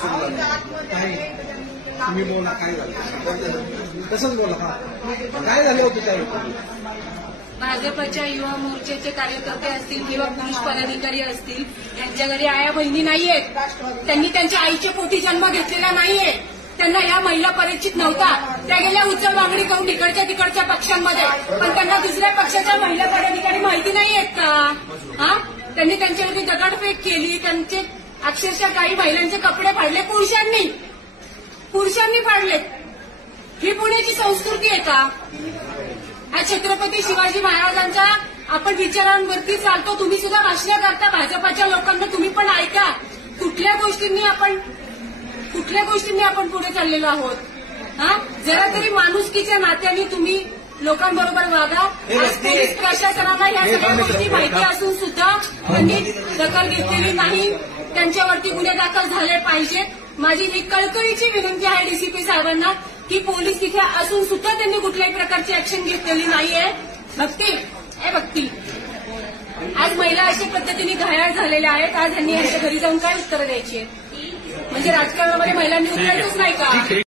सुरू झालं. तुम्ही बोला काय झालं, तसंच बोला. काय झालं होतं काही? भाजपच्या युवा मोर्चाचे कार्यकर्ते असतील किंवा पुरुष पदाधिकारी असतील, त्यांच्या घरी आया बहिणी नाहीयेत. त्यांनी त्यांच्या आईच्या पोटी जन्म घेतलेला नाहीये. त्यांना या महिला परिचित नव्हता. त्या गेल्या उचल मागणी करून तिकडच्या पक्षांमध्ये, पण त्यांना दुसऱ्या पक्षाच्या महिला पदाधिकारी माहिती नाहीयेत का? त्यांनी त्यांच्यावरती दगडफेक केली. त्यांचे अक्षरशः काही महिलांचे कपडे फाडले पुरुषांनी फाडलेत. ही पुण्याची संस्कृती आहे का? हा छत्रपती शिवाजी महाराजांच्या आपण विचारांवरती चालतो. तुम्ही सुद्धा भाषण करता भाजपाच्या लोकांना, तुम्ही पण ऐका. कुठल्या गोष्टींनी आपण पुढे चाललेलो आहोत? जरा तरी माणुसकीच्या नात्याने तुम्ही लोकांबरोबर वागा. आज पोलीस प्रशासनाला या सगळ्या गोष्टी माहिती असून सुद्धा त्यांनी दखल घेतलेली नाही. त्यांच्यावरती गुन्हे दाखल झाले पाहिजेत. माझी ही कळकळीची विनंती आहे डीसीपी साहेबांना की पोलीस तिथे असून सुद्धा त्यांनी कुठल्याही प्रकारची ऍक्शन घेतलेली नाहीये. भक्ती आज महिला अशा पद्धतीने घायाळ झालेल्या आहेत. आज यांनी यांच्या घरी जाऊन काय उत्तरं द्यायची आहेत? म्हणजे राजकारणामध्ये महिलांनी उतरायचंच नाही का?